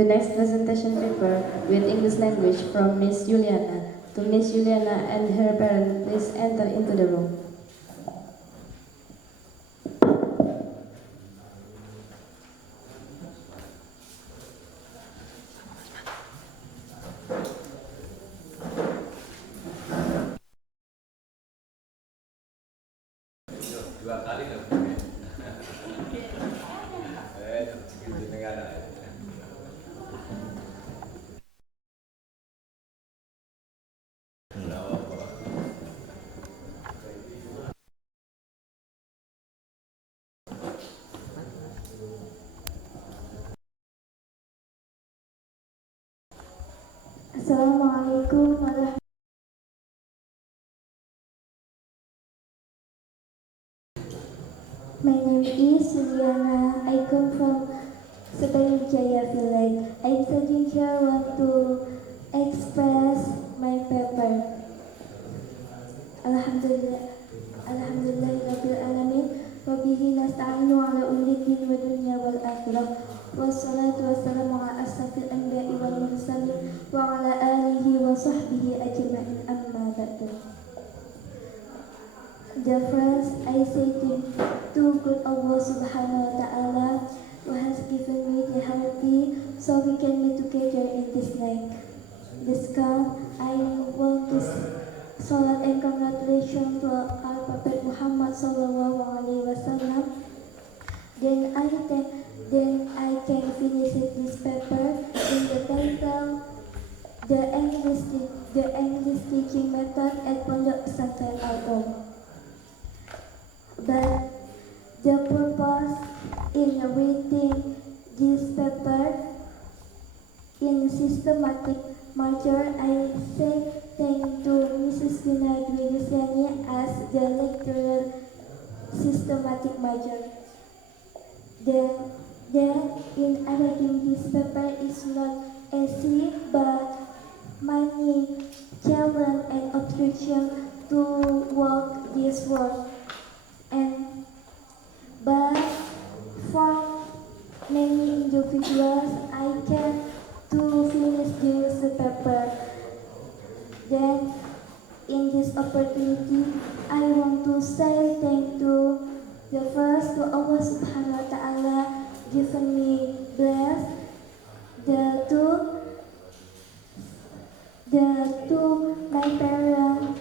The next presentation paper with English language from Miss Juliana. To Miss Juliana and her parent, please enter into the room. Dua kali nggak boleh. Segitu negara. Assalamualaikum warahmatullahi. My name is Juliana. I come from Sebaijaya village. I'm studying here want to express my paper. Alhamdulillah, Alhamdulillahirabbil alamin. Wa bihi nasta'inu ala umuri din wa dunya wal akhirah. Wassalatu wassalamu ala asrafil anbiya'i wal mursalin wa ala alihi wa sahbihi ajma'in, amma ba'du. Dear friends, I say thank to good Allah subhanahu wa ta'ala who has given me the healthy so we can be together in this night. This come, I want to salat and congratulations to our Prophet Muhammad sallallahu alaihi wasallam. Then I can finish this paper in the title the English teaching method at Pondok Pesantren Al-Um. But the purpose in reading this paper in systematic manner, I say thank to Mrs. Vina Dwi Yusiani as the lecturer systematic manner. Then in writing this paper is not easy, but many challenge and obstruction to work this work. But for many individuals, I can to finish this paper. Then, in this opportunity, I want to say thank to the first to Allah Subhanahu wa Taala given me bless the two my parents.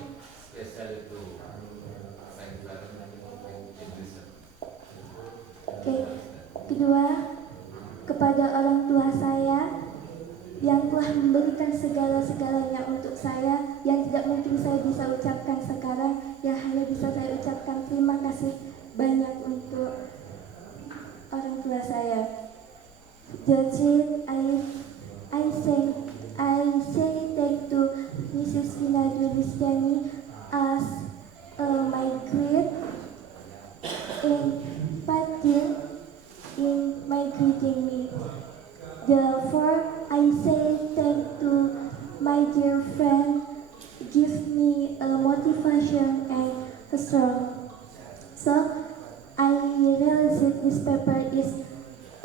Kedua, kepada orang tua saya yang telah memberikan segala-segalanya untuk saya, yang tidak mungkin saya bisa ucapkan sekarang, yang hanya bisa saya ucapkan terima kasih banyak untuk orang tua saya. That's it. I say thank to Mrs. Vina Dwi Yusiani as my great in fighting in my greeting me. Therefore, I say thank to my dear friend, give me a motivation and a strong. So, I realize that this paper is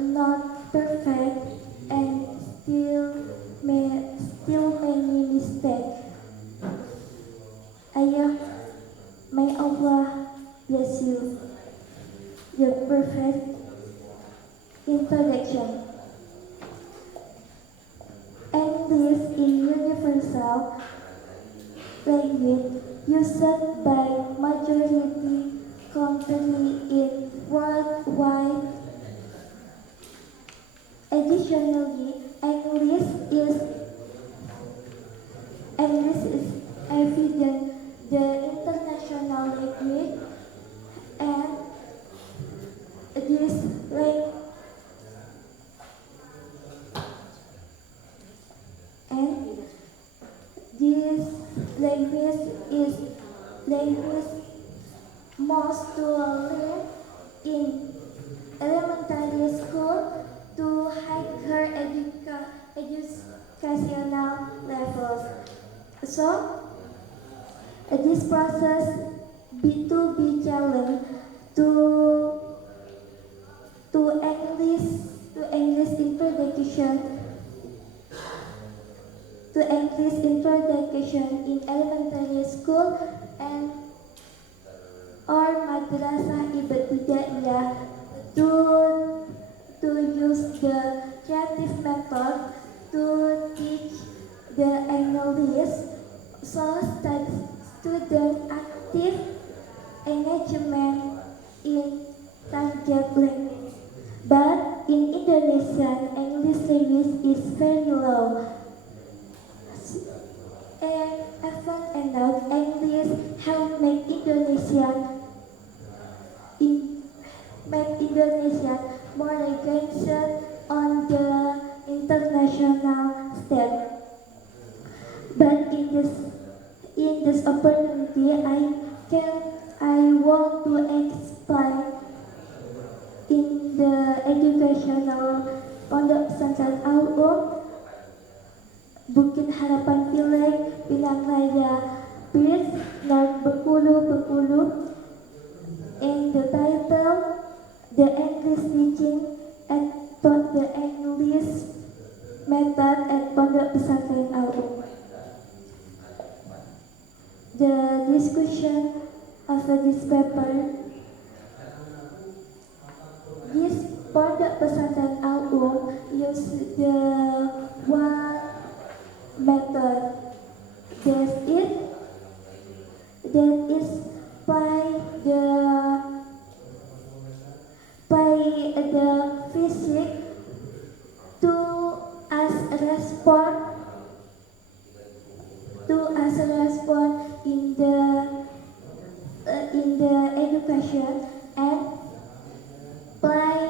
not perfect and still many mistakes. May Allah bless you. The perfect introduction. English is universal language used by majority countries in worldwide. Additionally, English is evident the international language, and this language is language most to learn in elementary school to higher educational levels. So, this process be challenge to English introduction introduction in elementary school and or madrasah ibtidaiyah to use the creative method to teach the English so that student active engagement in target language. But in Indonesian, English language is very low. And even enough, English help make Indonesia more recognized on the international stage. But in this opportunity, I want to explain in the educational Pondok Pesantren Al-Um, Bukit Harapan Village, Pinang Raya, Peace, North Bengkulu, and the title, The English Teaching at the English Method at Pondok Pesantren Al-Um. The discussion of this paper, this Pondok Pesantren Al-Um use the one method that is by the physics to as a response in the education and play,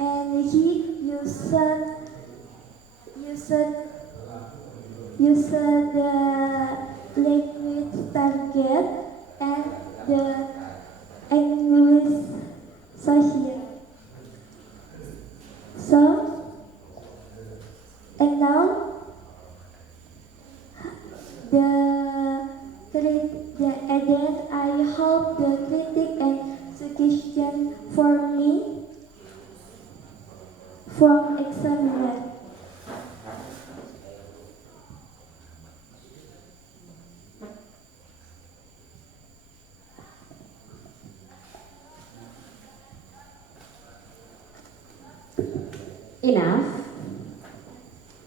and he used the language target and the English social. So, and now and then I hope the critic and suggestion for me from examiner. Enough?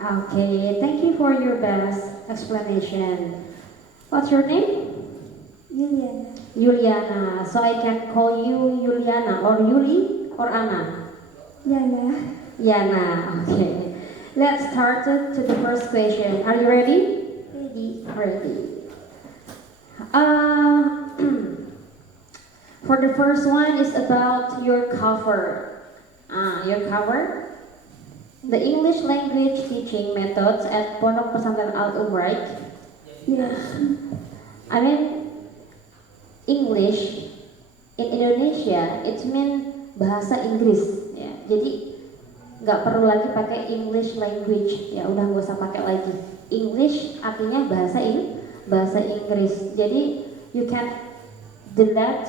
Okay, thank you for your best explanation. What's your name? Juliana. Juliana. So I can call you Juliana or Yuli or Anna? Yana. Yana. Okay. Let's start to the first question. Are you ready? Ready. Ready. For the first one is about your cover. Your cover. The English language teaching methods at Pondok Pesantren Al-Um, right? Yes. I mean, English in Indonesia it mean bahasa Inggris ya. Jadi nggak perlu lagi pakai English language ya, udah nggak usah pakai lagi. English artinya bahasa Inggris. Jadi you can delete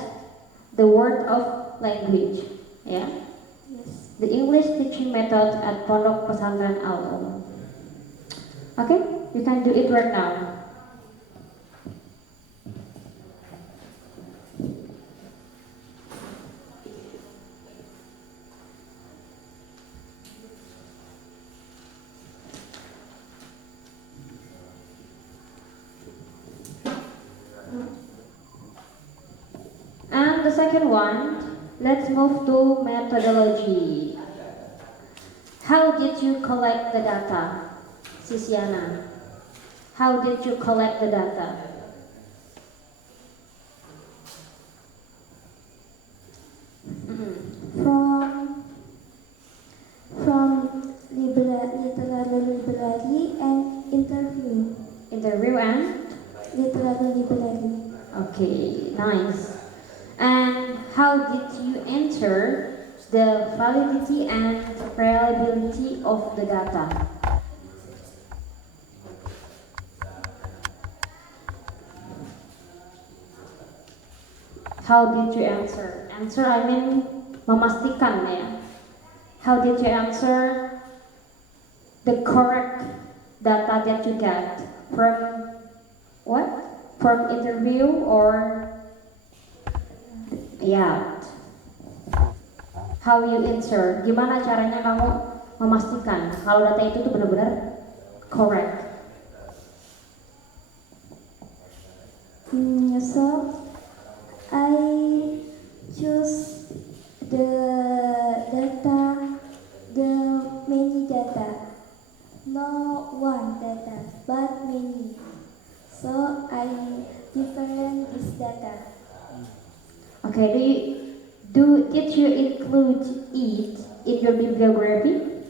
the word of language ya. Yes. The English teaching method at Pondok Pesantren Al-Um. Okay, you can do it right now. And the second one, let's move to methodology. How did you collect the data, Sisiana? How did you collect the data? From literary library and interview. Interview and? Literary library. Okay, nice. And how did you enter the validity and reliability of the data? How did you answer? Answer, I mean, memastikan ya. How did you answer the correct data that you get from what? From interview or yeah. How you answer? Gimana caranya kamu memastikan kalau data itu tuh benar-benar correct? So I choose the data, the many data, no one data, but many. So I different this data. Okay, did you include it in your bibliography?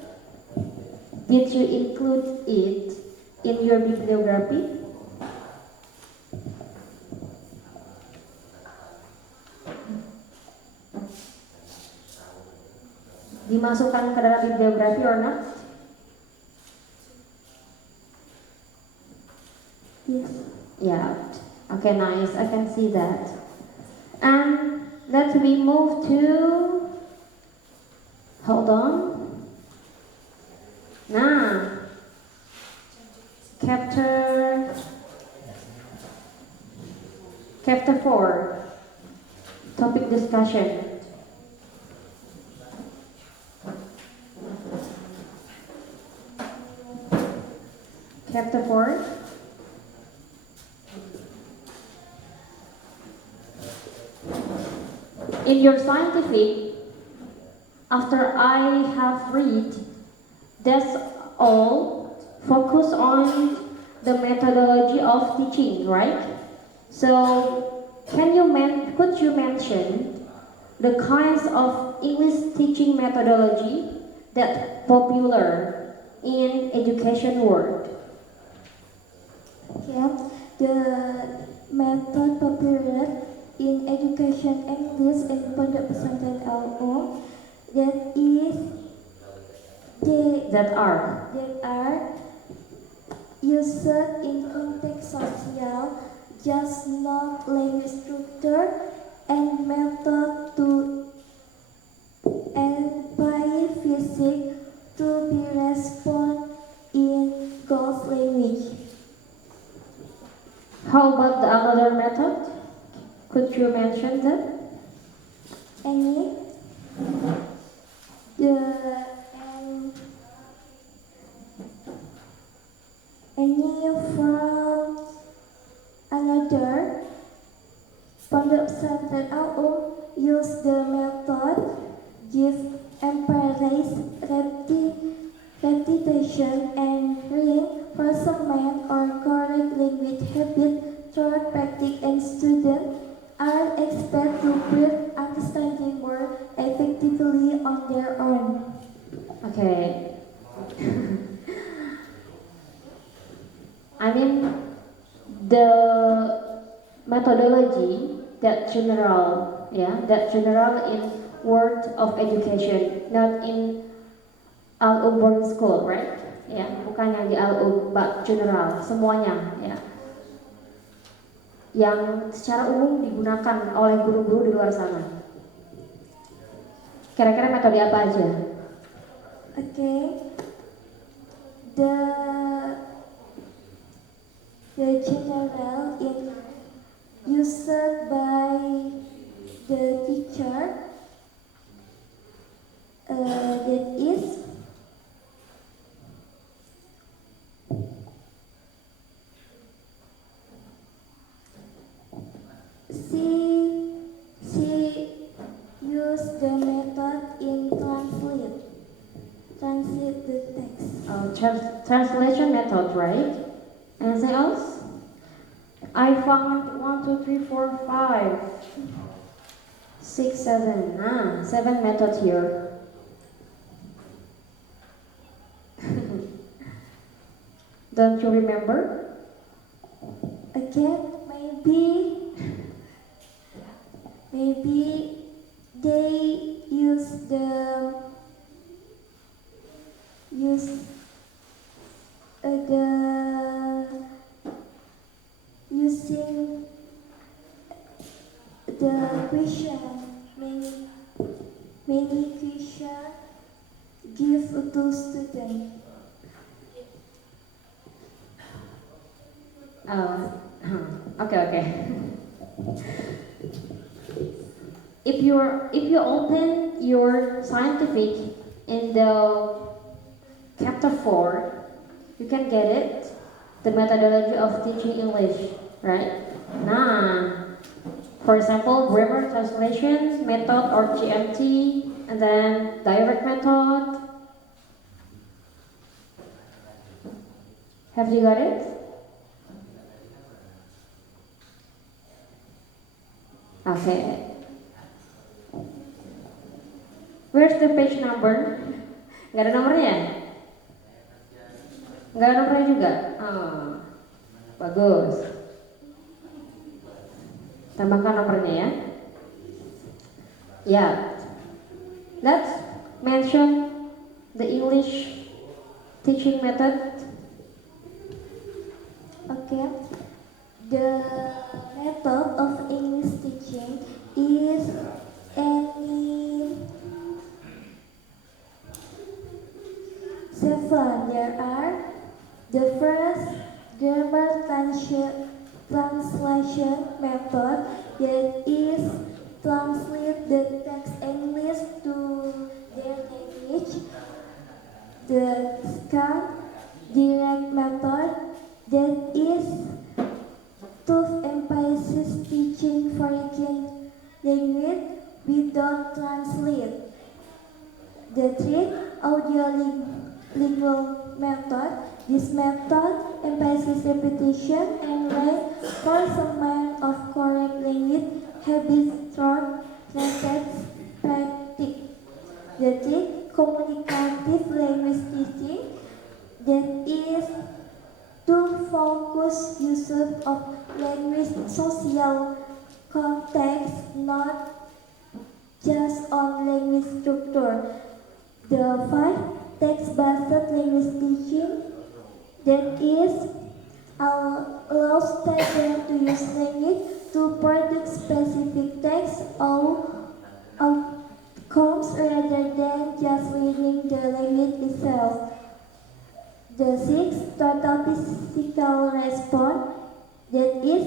Did you include it in your bibliography? Dimasukkan ke dalam bibliografi or not? Yes. Yeah. Okay, nice. I can see that. And let me move to. Hold on. Nah. Chapter 4. Topic discussion. Chapter 4. In your scientific, after I have read, that's all. Focus on the methodology of teaching, right? So, could you mention the kinds of English teaching methodology that popular in education world? Yeah, the method popular in education English in Pondok Pesantren LO That are that are used in context social, just not language structure and method to apply physics to be respond in God's language. how about the another method? Could you mention that? Any the and any from another Pondok Pesantren LO use the method give emphasize repetition and reinforcement or correct language habit through practice, and students are expected to build understanding more effectively on their own. Okay. I mean the methodology that general, that general in world of education, not in Al boarding school, right? Ya, bukan yang di Al but general, semuanya, ya. Yang secara umum digunakan oleh guru-guru di luar sana. Kira-kira metode apa aja? Okay, the general is used by the teacher. That is she use the method in translate the text. Translation method, right? Anything else? I found 1, 2, 3, 4, 5, 6, 7. 7 methods here. Don't you remember? Again, maybe they use the using the question many question give to student. Oh, okay. If you open your scientific in the chapter 4, you can get it, the methodology of teaching English, right? Nah, for example, grammar translation method or GMT, and then direct method. Have you got it? Okay. Where's the page number? Gak ada nomornya? Gak ada nomornya juga? Oh, bagus. Tambahkan nomornya ya. Yeah. Let's mention the English teaching method. Okay. The method of English teaching is any seven. There are the first grammar translation method, that is translate the text English to their language. The second direct method, that is to emphasize teaching foreign language without translate. The third audiolingual method. This method emphasizes repetition and reinforcement of correct language habits through practice. The third communicative language teaching, that is to focus usage of language social context, not just on language structure. The five text-based language teaching, that is allows students to use language to produce specific text or outcomes rather than just reading the language itself. The sixth total physical response, that is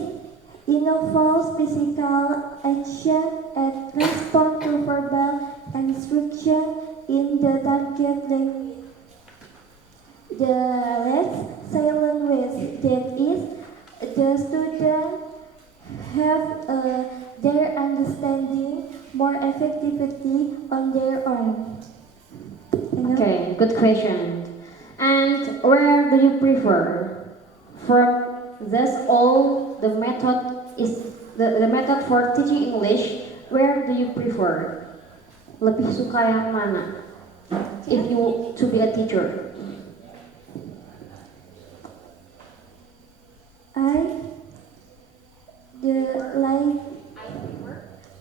involves physical action and respond to verbal instruction in the target language. The last silent ways, that is the student have their understanding more effectively on their own. Okay, good question. And where do you prefer? From this all, the method is the method for teaching English. Where do you prefer? Lebih suka yang mana? If you to be a teacher.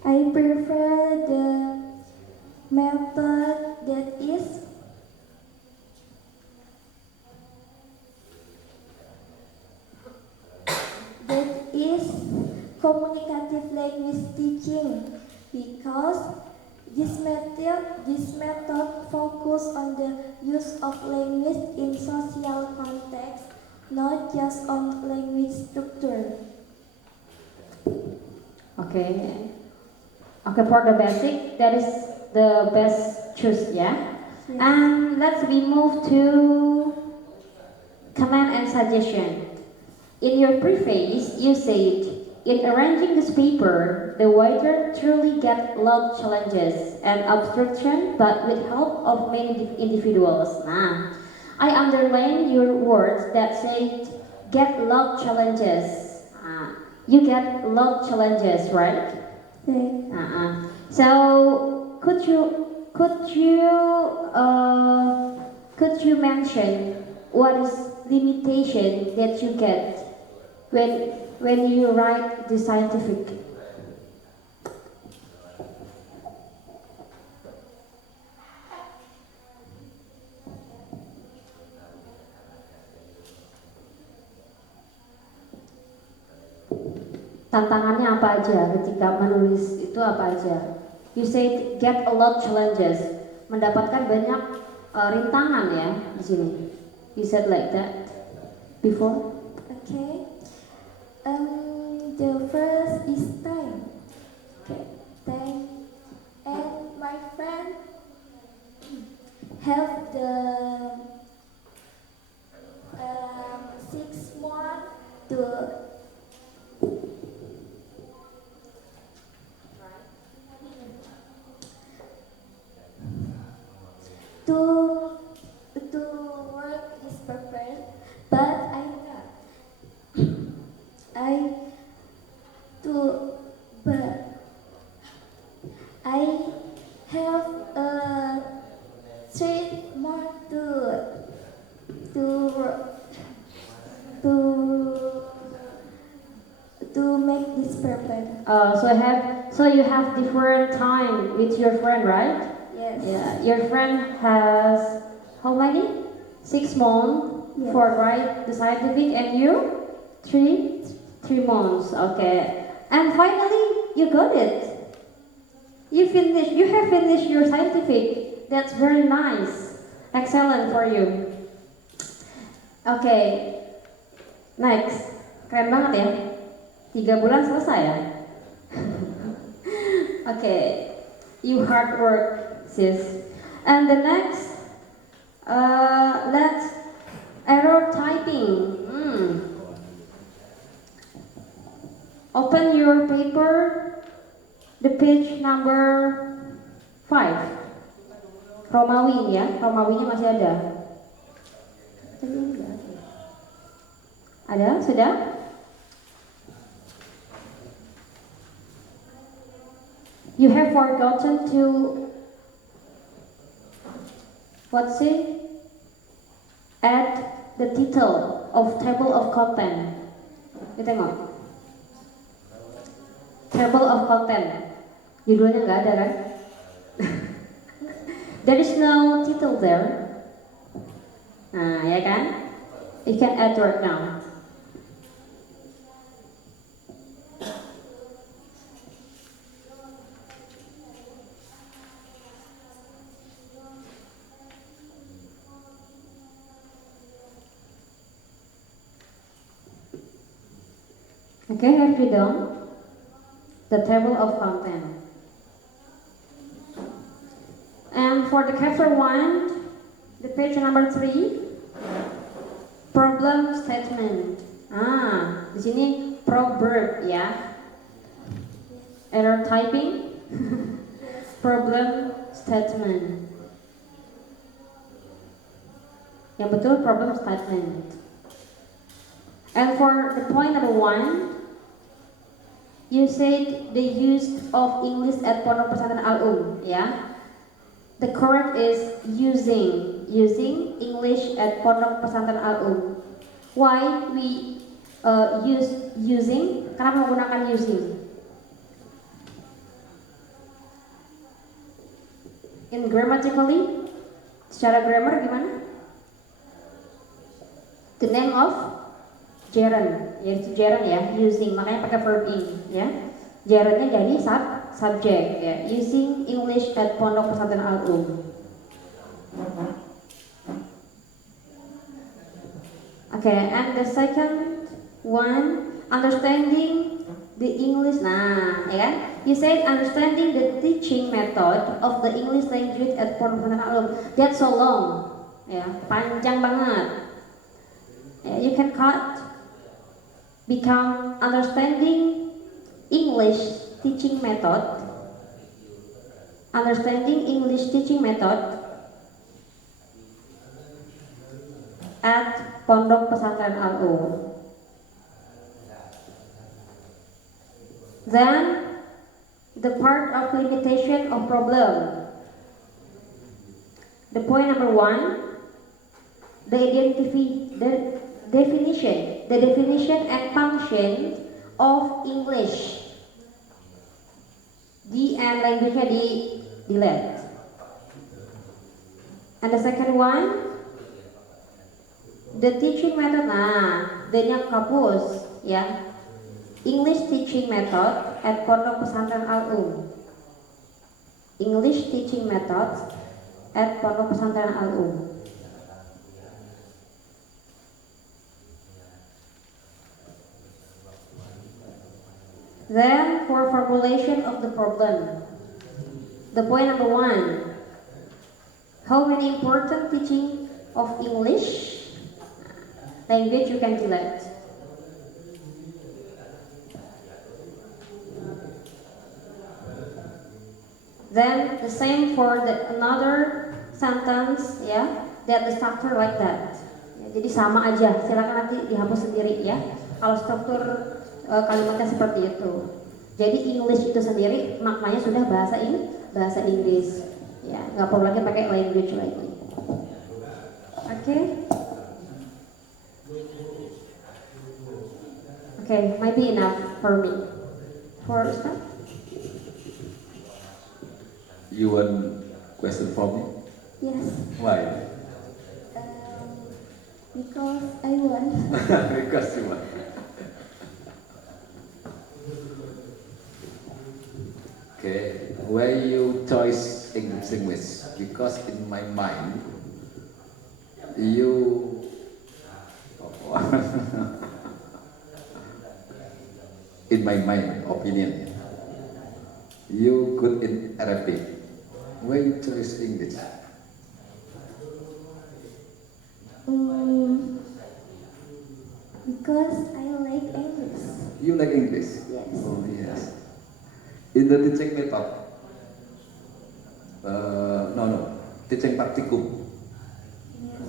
I prefer the method that is communicative language teaching, because this method focus on the use of language in social context, not just on language structure. Okay. Okay, for the basic, that is the best choice, yeah? Yes. And let's we move to comment and suggestion. In your preface, you said, in arranging this paper, the writer truly get lot challenges and obstruction, but with help of many individuals. Nah, I underline your words that say, get lot challenges. You get lot challenges, right? Okay. So could you mention what is limitation that you get when you write the scientific? Tantangannya apa aja ketika menulis itu apa aja? You said get a lot challenges, mendapatkan banyak rintangan ya di sini. You said like that before? Okay. The first is time. Okay, time. And my friend have the 6 months to to work is prepared, but I to but I have 3 months to to to make this prepared. So you have different time with your friend, right? Yes. Yeah. Your friend has how many? 6 months Yes. for write the scientific, and you 3 months. Okay. And finally, you got it. You finished. You have finished your scientific. That's very nice. Excellent for you. Okay. Next. Keren banget ya. 3 bulan selesai ya. Okay. You hard work, sis. And the next, let's error typing. Open your paper, the page number 5. Romawi ya, Romawinya masih ada. Ada, sudah? You have forgotten to add the title of table of content. Kita tengok. Table of content. Judulnya nggak ada kan? There is no title there. Nah, ya kan? You can add right now. Okay, have you done the table of content? And for the chapter 1, the page number 3, problem statement. Di sini proverb ya. Error typing. Problem statement. Yang betul problem statement. And for the point number 1, you said the use of English at Pondok Pesantren Al-Um, ya. The correct is using English at Pondok Pesantren Al-Um. Why we use using? Kenapa menggunakan using? In grammatically, secara grammar gimana? The name of gerund, yaitu gerund ya, using, makanya pakai verb in ya. Gerundnya jadi subject ya, using English at Pondok Pesantren Al-Um. Okay, and the second one, understanding the English. Nah, ya kan? You said understanding the teaching method of the English language at Pondok Pesantren Al-Um. That's so long, ya, panjang banget. Yeah, you can cut, become understanding English teaching method. Understanding English teaching method at Pondok Pesantren Al-Um. Then the part of limitation of problem. The point number 1, the definition and function of English. D and language-nya di delete. And the second one, the teaching method. Nah, D-nya kapus ya. English teaching method at Pondok Pesantren Al-Um. English teaching method at Pondok Pesantren Al-Um. Then for formulation of the problem, the point number 1, how many important teaching of English language you can select? Then the same for another sentence, ya, that the structure like that. Ya, jadi sama aja, silakan nanti dihapus sendiri ya. Kalau struktur kalimatnya seperti itu. Jadi English itu sendiri maknanya sudah bahasa Inggris. Ya, nggak perlu lagi pakai language lagi. Oke. Okay, might be enough for me. For Ustaz? You want question from me? Yes, Why? because I want. Because you want. Okay, why you choose English language? Because in my mind, you in my mind opinion, you good in Arabic. Why you choose English? Because I like English. You like English? Yes. Oh yes. In the teaching method, no, teaching practicum. Yes.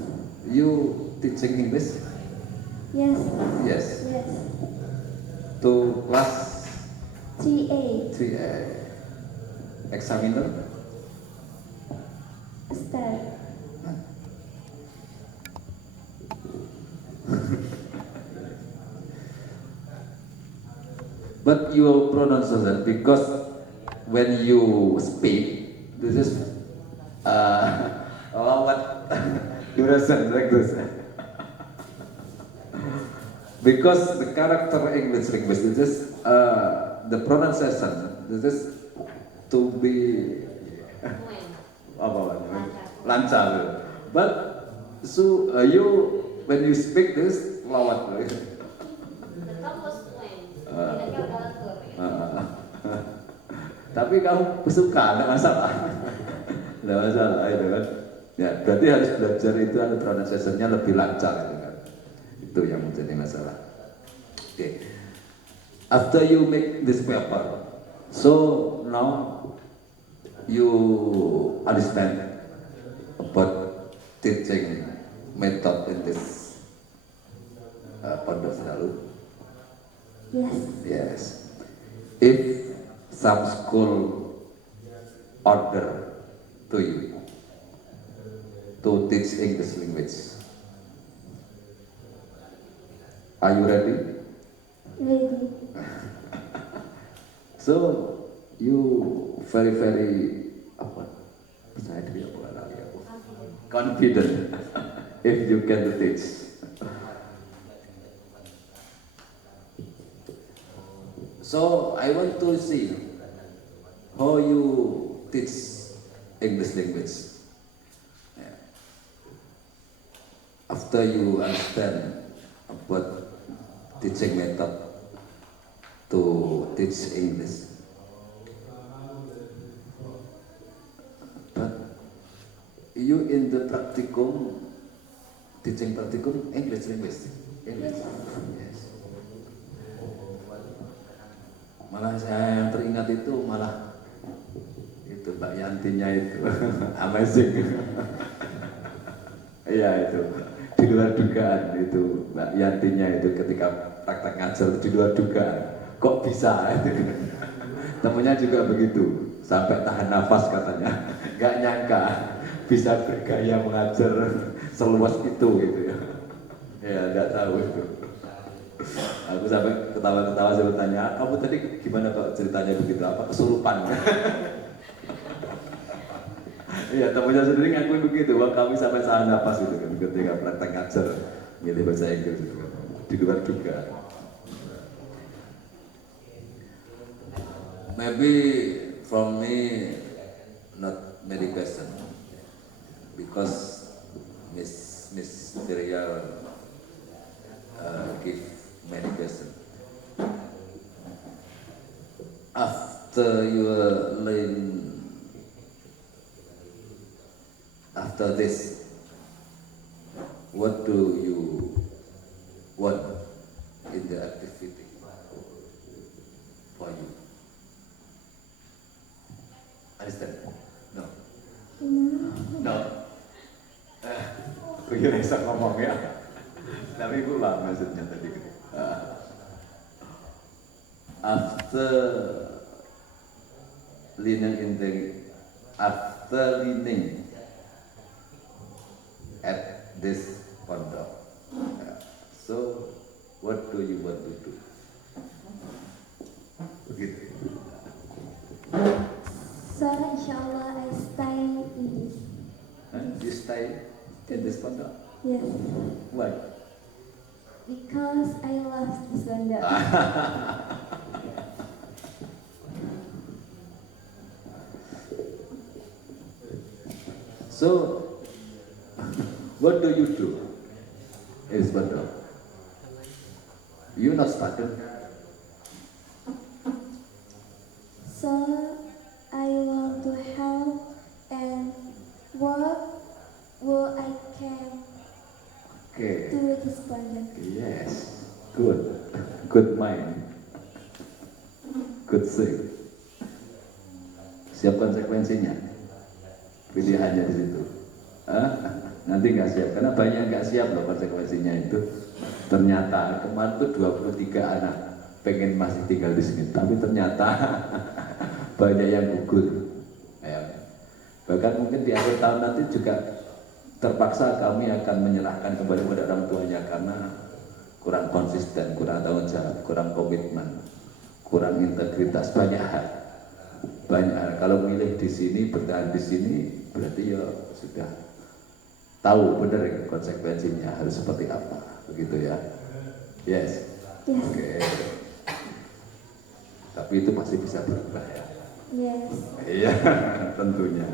You teaching English? Yes. Yes. Yes. To class 3A. 3A. Examiner? Start. But you pronounce that because when you speak, this is what duration like this. Because the character English language, this is the pronunciation, this is to be lancar. But so you when you speak this lawat. Tapi kamu suka, nggak masalah, nggak masalah itu kan. Ya berarti harus belajar itu ada pronunciation-nya lebih lancar gitu kan. Itu yang menjadi masalah. Okay. After you make this paper, so now you understand about teaching method in this Pondok Sedalu. Yes. Yes. If some school order to you to teach English language, are you ready? Ready. So you very apa? Percaya diri apa lagi aku? Confident if you can teach. So I want to see how you teach English language. Yeah. After you understand about teaching method to teach English. But you in the practicum, teaching practicum English language. English. Yes. Malah saya yang teringat itu malah itu Mbak Yantinya itu amazing. Iya itu di luar dugaan itu Mbak Yantinya itu ketika praktek ngajar di luar dugaan. Kok bisa? Temennya juga begitu sampai tahan nafas katanya. Gak nyangka bisa bergaya mengajar seluas itu gitu ya. Ya nggak tahu itu. Aku sampai ketawa-ketawa saya bertanya, kamu tadi gimana kok ceritanya begitu? Apa kesurupan? Iya, temannya sendiri ngakuin begitu. Wah, kami sampai salah napas gitu kan ketika praktek ngajar milih bahasa Inggris itu kan. Di luar juga. Maybe from me not many question because Miss Deria give many question. after you learn, after this, what do you want in the activity for you? Understand? No. No. Begini bisa ngomong ya. Tapi ulang maksudnya tadi. After learning at this pondok, so what do you want to do? Begitu. So inshallah I stay in this. You stay in this pondok? Yes. Why? Because I love this pondok. So, what do you do in this pondok? You not student? So I want to help and work what I can Okay. do this pondok. Yes. Good. Good mind. Good thing. Siap konsekuensinya. Pilihannya di situ. Nanti nggak siap, karena banyak yang nggak siap loh konsekuensinya itu. Ternyata kemarin tuh 23 anak pengen masih tinggal di sini, tapi ternyata banyak yang gugur. Ya. Bahkan mungkin di akhir tahun nanti juga terpaksa kami akan menyerahkan kembali kepada orang tuanya karena kurang konsisten, kurang tanggung jawab, kurang komitmen, kurang integritas, banyak hal. Banyak hal. Kalau milih di sini, bertahan di sini, berarti ya sudah tahu benar ya konsekuensinya harus seperti apa, begitu ya. Yes. Yes. Oke. Tapi itu masih bisa berubah ya. Yes. Iya, tentunya.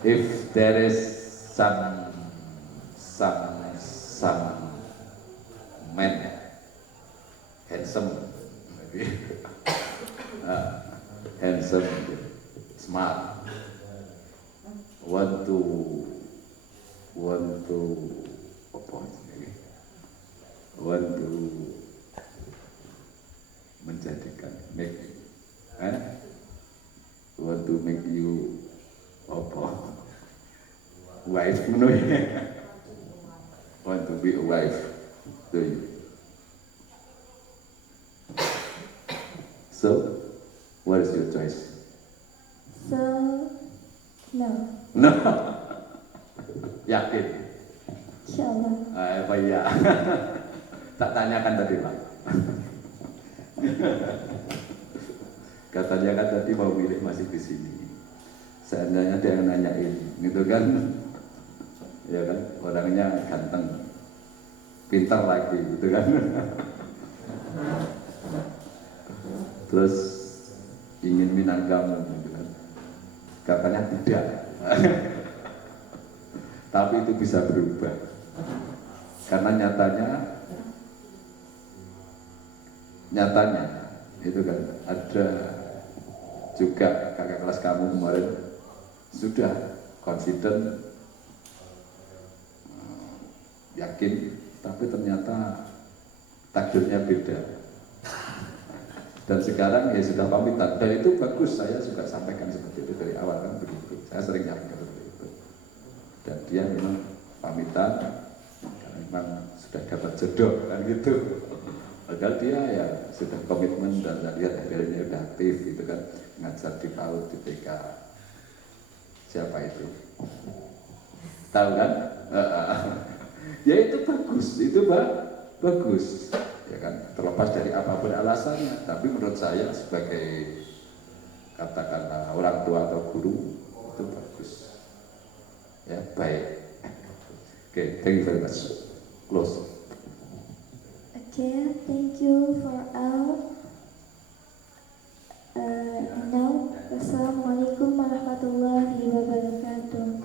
If there is some man handsome, maybe handsome, smart, want to apa ini? Want to menjadikan want to make you apa wife want to be a wife to you. So what is your choice? So no. No. Yakin? Inshallah. Apa ya? Tak tanyakan tadi Pak. Katanya kan tadi mau milih masih di sini. Seandainya ada yang nanyain, gitu kan? Ya kan, orangnya ganteng, pintar lagi, gitu kan? Terus ingin minang kamu, gitu kan? Katanya tidak. Tapi itu bisa berubah. Karena nyatanya itu kan ada juga kakak kelas kamu kemarin sudah confident, yakin, tapi ternyata takdirnya beda. Dan sekarang ya sudah pamitan, dan itu bagus. Saya juga sampaikan seperti itu dari awal kan begitu. Saya sering nyampaikan seperti itu. Dan dia memang pamitan karena memang sudah dapat jodoh kan gitu. Padahal dia ya sudah komitmen dan saya lihat akhirnya sudah aktif gitu kan, ngajar di PAUD, di TK. Siapa itu? Tahu kan? Ya itu bagus, itu bagus. Ya kan, terlepas dari apapun alasannya, tapi menurut saya sebagai katakanlah orang tua atau guru itu bagus. Ya, baik. Okay, thank you very much. Close. Okay, thank you for all. Now, Assalamualaikum warahmatullahi wabarakatuh.